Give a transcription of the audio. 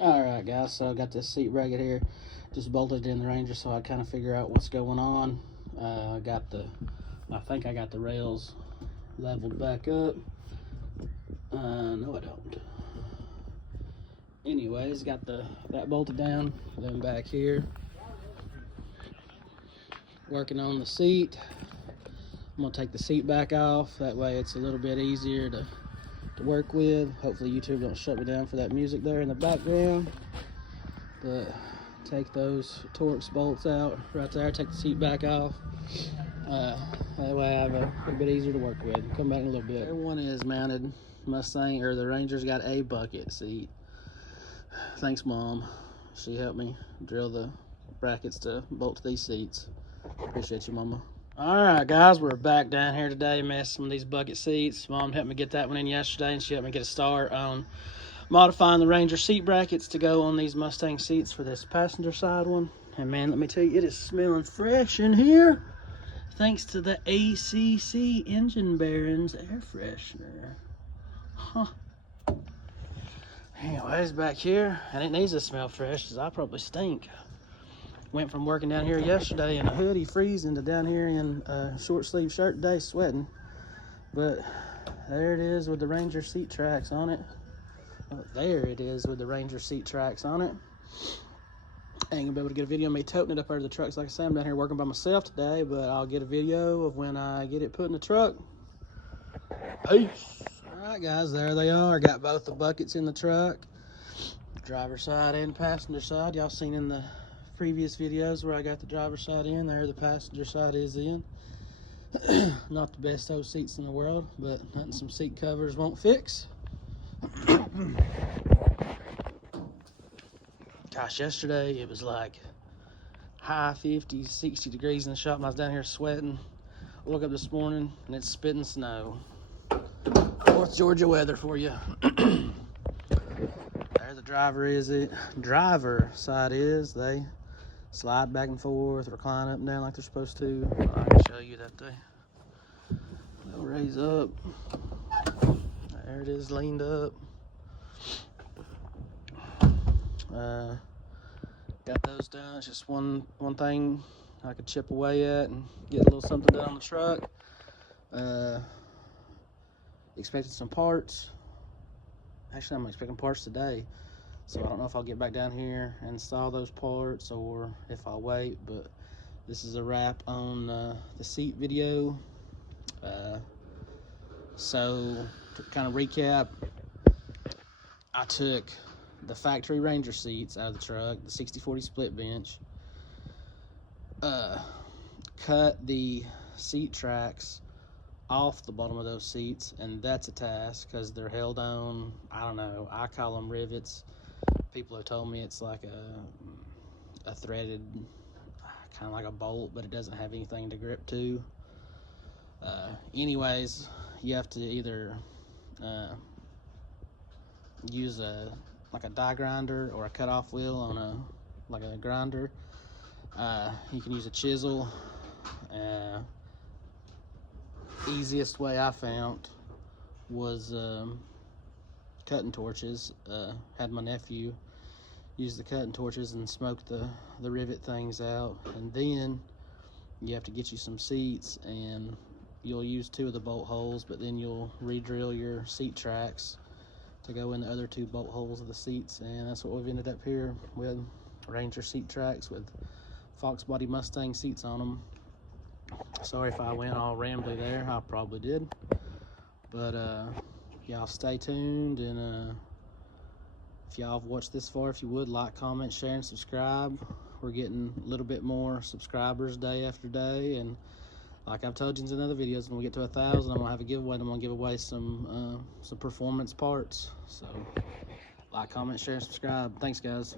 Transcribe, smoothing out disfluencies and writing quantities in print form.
Alright guys, so I got this seat bracket here, just bolted in the Ranger so I kind of figure out what's going on. I think I got the rails leveled back up. No I don't. Anyways, got that bolted down, then back here. Working on the seat. I'm gonna take the seat back off, that way it's a little bit easier to work with. Hopefully YouTube don't shut me down for that music there in the background. But take those Torx bolts out right there, take the seat back off. That way I have a little bit easier to work with. Come back in a little bit. Everyone is mounted. Mustang, or the Ranger's got a bucket seat. Thanks Mom, she helped me drill the brackets to bolt to these seats. Appreciate you, Mama. Alright guys, we're back down here today messing with these bucket seats. Mom helped me get that one in yesterday, and she helped me get a start on modifying the Ranger seat brackets to go on these Mustang seats for this passenger side one. And man, let me tell you, it is smelling fresh in here thanks to the ACC Engine Bearings air freshener. Huh. Anyways, back here, and it needs to smell fresh because I probably stink. Went from working down here yesterday in a hoodie freezing to down here in a short sleeve shirt today sweating. But there it is with the Ranger seat tracks on it. Oh, there it is with the Ranger seat tracks on it. I ain't gonna be able to get a video of me toting it up out of the trucks. Like I say, I'm down here working by myself today, but I'll get a video of when I get it put in the truck. Peace. All right, guys, there they are. Got both the buckets in the truck, driver's side and passenger side. Y'all seen in the previous videos where I got the driver's side in, there the passenger side is in. Not the best old seats in the world, but nothing some seat covers won't fix. Gosh, yesterday it was like high 50s, 60 degrees in the shop, and I was down here sweating. I woke up this morning and it's spitting snow. North Georgia weather for you. There the driver side is. They slide back and forth, recline up and down like they're supposed to. I can show you that they'll raise up. There it is, leaned up. Got those done. It's just one thing I could chip away at and get a little something done on the truck. Expected some parts. Actually, I'm expecting parts today, so I don't know if I'll get back down here and install those parts or if I'll wait. But this is a wrap on the seat video. So to kind of recap, I took the factory Ranger seats out of the truck, the 60/40 split bench, cut the seat tracks off the bottom of those seats, and that's a task because they're held on, I don't know, I call them rivets. People have told me it's like a threaded, kind of like a bolt, but it doesn't have anything to grip to. Anyways, you have to either use like a die grinder or a cutoff wheel on a grinder. You can use a chisel. Easiest way I found was cutting torches. Had my nephew use the cutting torches and smoke the rivet things out, and then you have to get you some seats, and you'll use 2 of the bolt holes, but then you'll re-drill your seat tracks to go in the other 2 bolt holes of the seats, and that's what we've ended up here with. Ranger seat tracks with Fox Body Mustang seats on them. Sorry if I went all rambly there, I probably did. But y'all stay tuned, and if y'all have watched this far, if you would like, comment, share, and subscribe. We're getting a little bit more subscribers day after day, and like I've told you in other videos, when we get to 1,000, I'm gonna have a giveaway. I'm gonna give away some performance parts. So like, comment, share, and subscribe. Thanks guys.